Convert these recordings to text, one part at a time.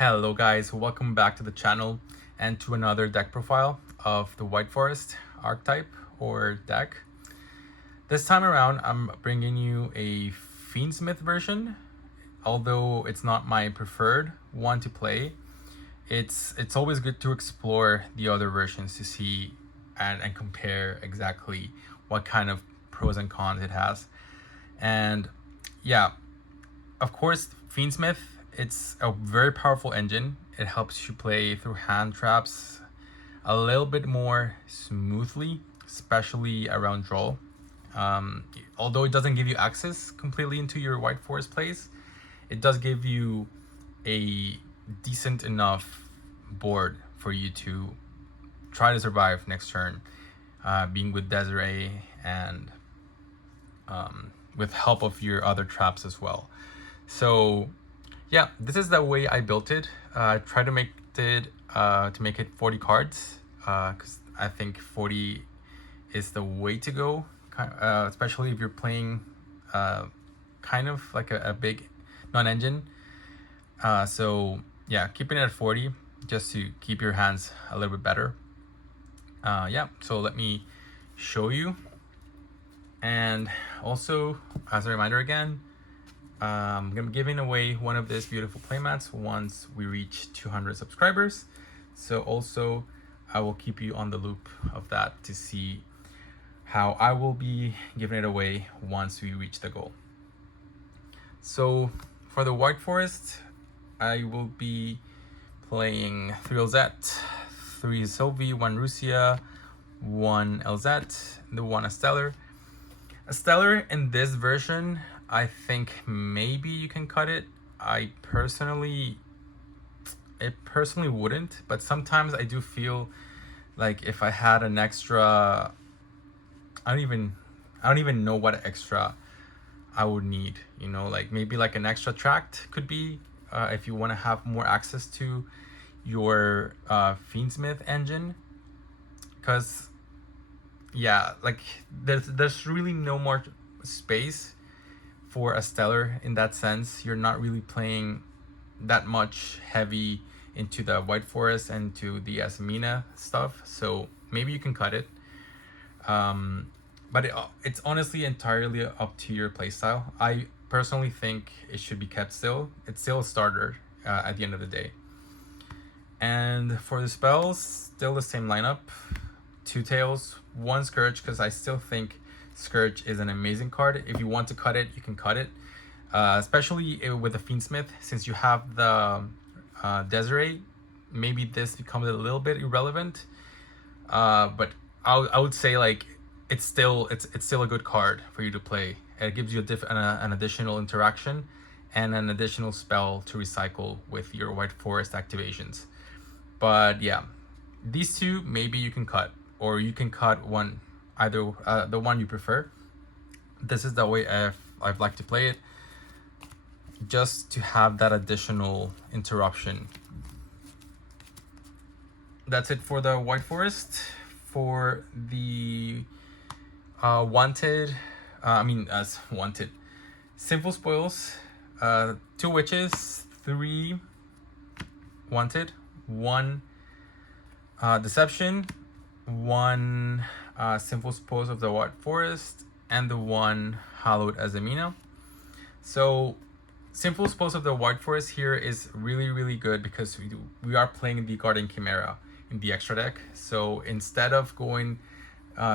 Hello guys, welcome back to the channel and to another deck profile of the White Forest archetype or deck. This time around I'm bringing you a Fiendsmith version. Although it's not my preferred one to play, it's always good to explore the other versions to see and compare exactly what kind of pros and cons it has. And yeah, of course, Fiendsmith, it's a very powerful engine. It helps you play through hand traps a little bit more smoothly, especially around draw. Although it doesn't give you access completely into your White Forest plays, it does give you a decent enough board for you to try to survive next turn, being with Desiree and with help of your other traps as well. So yeah, this is the way I built it. Try to make it 40 cards, because I think 40 is the way to go, especially if you're playing kind of like a big non-engine. So yeah, keeping it at 40 just to keep your hands a little bit better. Yeah, so let me show you. And also, as a reminder again, I'm gonna be giving away one of these beautiful playmats once we reach 200 subscribers. So also, I will keep you on the loop of that to see how I will be giving it away once we reach the goal. So for the White Forest, I will be playing 3 LZ, 3 Sylvie, 1 Russia, 1 LZ, the 1 Stellar. A Stellar in this version, I think maybe you can cut it. I personally wouldn't, but sometimes I do feel like if I had an extra, I don't even know what extra I would need, you know, like maybe like an extra tract could be, if you want to have more access to your Fiendsmith engine, because yeah, like there's really no more space for a Stellar in that sense. You're not really playing that much heavy into the White Forest and to the Azamina stuff, so maybe you can cut it. But it's honestly entirely up to your playstyle. I personally think it should be kept still. It's still a starter at the end of the day. And for the spells, still the same lineup. 2 Tails, 1 Scourge, because I still think Scourge is an amazing card. If you want to cut it, you can cut it. Especially with the Fiendsmith, since you have the Desiree, maybe this becomes a little bit irrelevant. But I would say like it's still a good card for you to play. It gives you an additional interaction and an additional spell to recycle with your White Forest activations. But yeah, these two maybe you can cut, or you can cut one, either the one you prefer. This is the way I've liked to play it, just to have that additional interruption. That's it for the White Forest. For the wanted, simple spoils, 2 witches, 3 wanted, 1 deception, 1 simple spoils of the White Forest, and the 1 hallowed Azamina. So simple spoils of the White Forest here is really good because we are playing the Guardian Chimera in the extra deck. So instead of going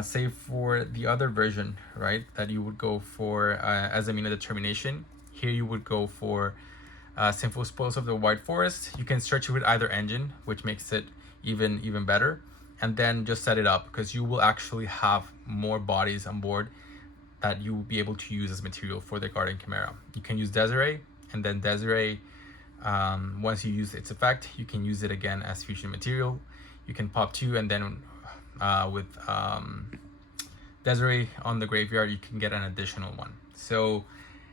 say for the other version, right, that you would go for Azamina Determination, here you would go for simple spoils of the White Forest. You can search it with either engine, which makes it even better, and then just set it up, because you will actually have more bodies on board that you will be able to use as material for the Guardian Chimera. You can use Desiree, and then Desiree, once you use its effect, you can use it again as fusion material. You can pop 2, and then with Desiree on the graveyard, you can get an additional 1. So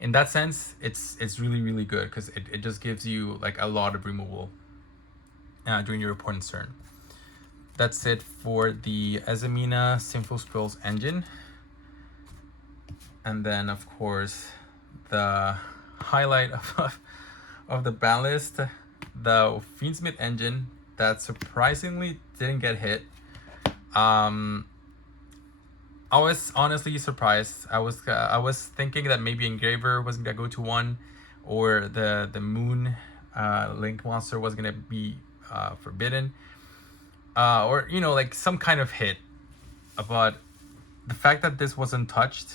in that sense, it's really good, because it just gives you like a lot of removal during your opponent's turn. That's it for the Azamina Simple Spells engine. And then of course the highlight of the ban list, the Fiendsmith engine that surprisingly didn't get hit. I was honestly surprised. I was thinking that maybe Engraver was gonna go to 1, or the Moon Link monster was gonna be forbidden, or like some kind of hit. But the fact that this wasn't touched,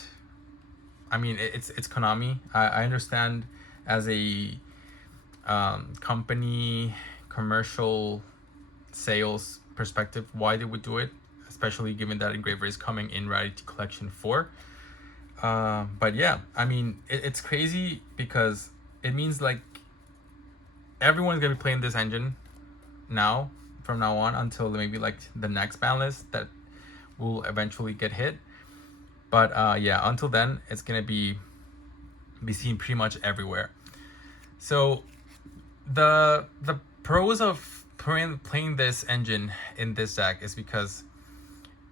I mean, it's Konami. I understand as a company commercial sales perspective why they would do it, especially given that Engraver is coming in Rarity Collection 4. But yeah, I mean, it's crazy because it means like everyone's gonna be playing this engine now, from now on, until maybe like the next ban list that will eventually get hit. But yeah, until then, it's gonna be seen pretty much everywhere. So the pros of playing this engine in this deck is because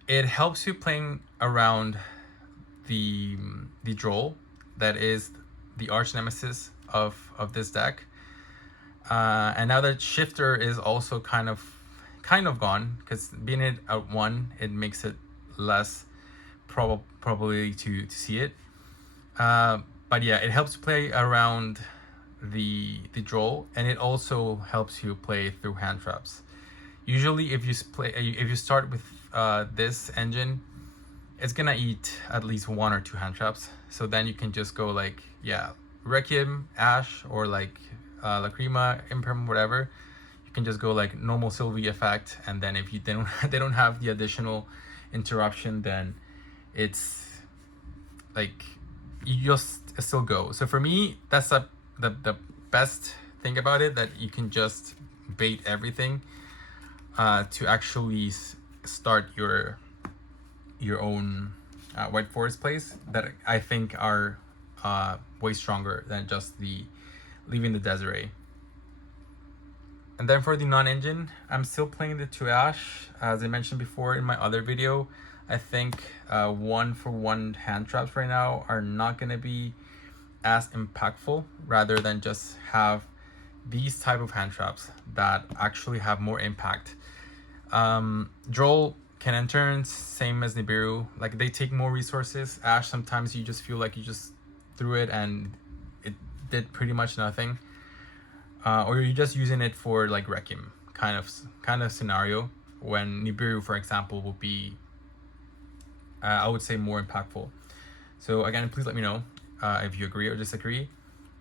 it helps you playing around the Droll that is the arch nemesis of this deck. And now that Shifter is also kind of gone, because being it at 1, it makes it less probably to see it. But yeah, it helps you play around the Droll, and it also helps you play through hand traps. Usually, if you start with this engine, it's gonna eat at least 1 or 2 hand traps. So then you can just go like, yeah, Requiem, Ash, or like Lacrima, Imperm, whatever. You can just go like normal Sylvie effect, and then if they don't have the additional interruption, then it's like you just still go. So for me, that's the best thing about it, that you can just bait everything to actually start your own White Forest plays that I think are way stronger than just leaving the Desiree. And then for the non-engine, I'm still playing the 2 Ash. As I mentioned before in my other video, I think 1-for-1 hand traps right now are not going to be as impactful, rather than just have these type of hand traps that actually have more impact. Droll can end turns, same as Nibiru. Like, they take more resources. Ash, sometimes you just feel like you just threw it and it did pretty much nothing. Or you're just using it for like Requiem kind of scenario, when Nibiru, for example, will be I would say more impactful. So again, please let me know if you agree or disagree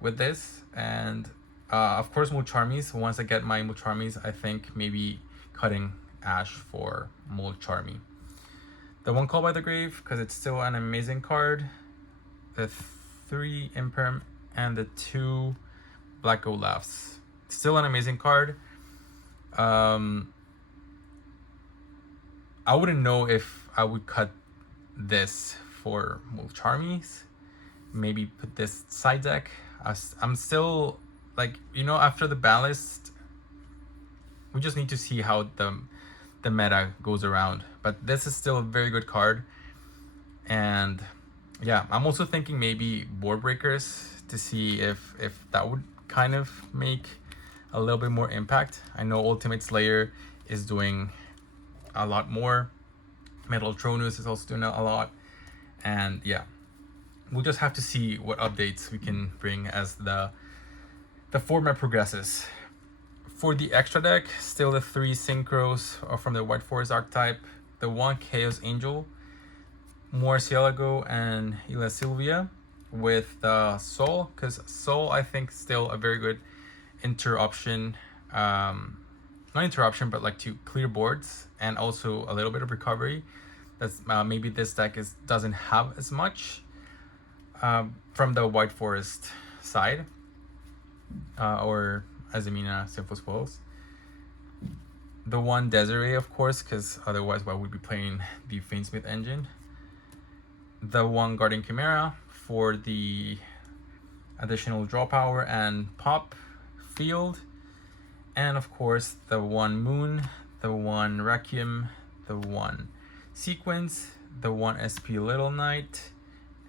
with this. And of course, Mulcharmies. Once I get my Mulcharmies, I think maybe cutting Ash for Mulcharmy. The 1 Call by the Grave, because it's still an amazing card. The 3 Imperm and the 2 Black Olafs. Still an amazing card. I wouldn't know if I would cut this for Mulcharmies. Maybe put this side deck. I'm still like, after the ballast, we just need to see how the meta goes around. But this is still a very good card. And yeah, I'm also thinking maybe board breakers to see if that would kind of make a little bit more impact. I know Ultimate Slayer is doing a lot more. Metal Tronus is also doing a lot. And yeah, we'll just have to see what updates we can bring as the format progresses. For the extra deck, still the 3 Synchros are from the White Forest archetype. The 1 Chaos Angel, Murcielago, and Ila Sylvia with Soul, because Soul, I think, still a very good interruption, not interruption, but like to clear boards, and also a little bit of recovery. That's maybe this deck doesn't have as much from the White Forest side, or Azamina Sinful Spoils. The 1 Desiree, of course, because otherwise why would we be playing the Fiendsmith engine. The 1 Guardian Chimera for the additional draw power and pop field. And of course the 1 Moon, the 1 Requiem, the 1 Sequence, the 1 SP Little Knight,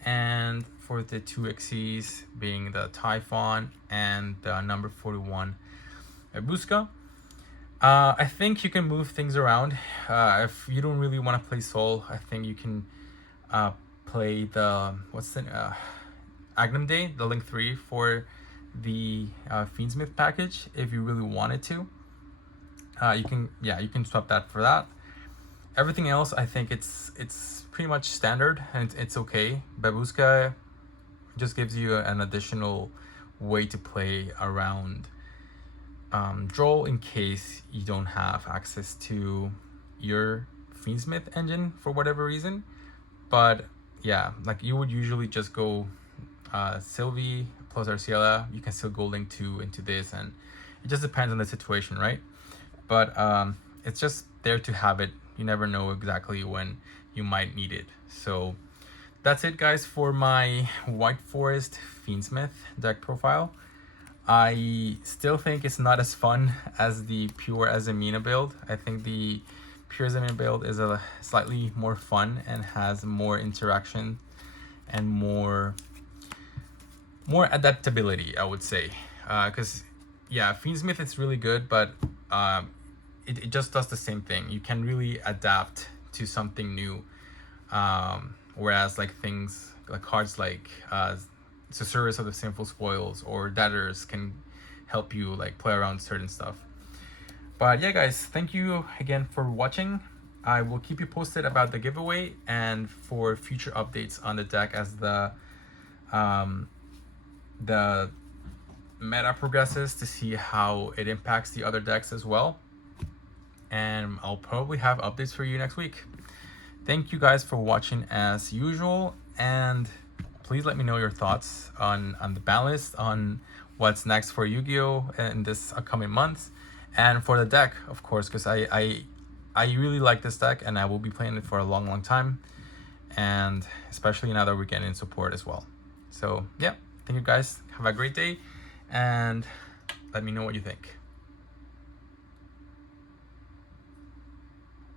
and for the 2 Xyz being the Typhon and the number 41 Babushka. I think you can move things around. If you don't really want to play Soul, I think you can play the Agnum Day, the Link 3 for the Fiendsmith package if you really wanted to. You can swap that for that. Everything else, I think it's pretty much standard and it's okay. Babushka just gives you an additional way to play around Droll in case you don't have access to your Fiendsmith engine for whatever reason. But yeah, like you would usually just go Sylvie plus Arciela. You can still go Link 2 into this, and it just depends on the situation, right? But it's just there to have it. You never know exactly when you might need it. So that's it, guys, for my White Forest Fiendsmith deck profile. I still think it's not as fun as the pure Azamina build. I think the pure Azamina build is a slightly more fun and has more interaction and more adaptability, I would say. Because yeah, Fiendsmith is really good, but it just does the same thing. You can really adapt to something new. Whereas like things like cards like Susurrus of the Sinful Spoils or Daggers can help you like play around certain stuff. But yeah, guys, thank you again for watching. I will keep you posted about the giveaway and for future updates on the deck as the meta progresses, to see how it impacts the other decks as well. And I'll probably have updates for you next week. Thank you guys for watching as usual, and please let me know your thoughts on the ban list, on what's next for Yu-Gi-Oh! In this upcoming month, and for the deck, of course, because I really like this deck and I will be playing it for a long time, and especially now that we're getting support as well. So yeah, thank you guys, have a great day, and let me know what you think.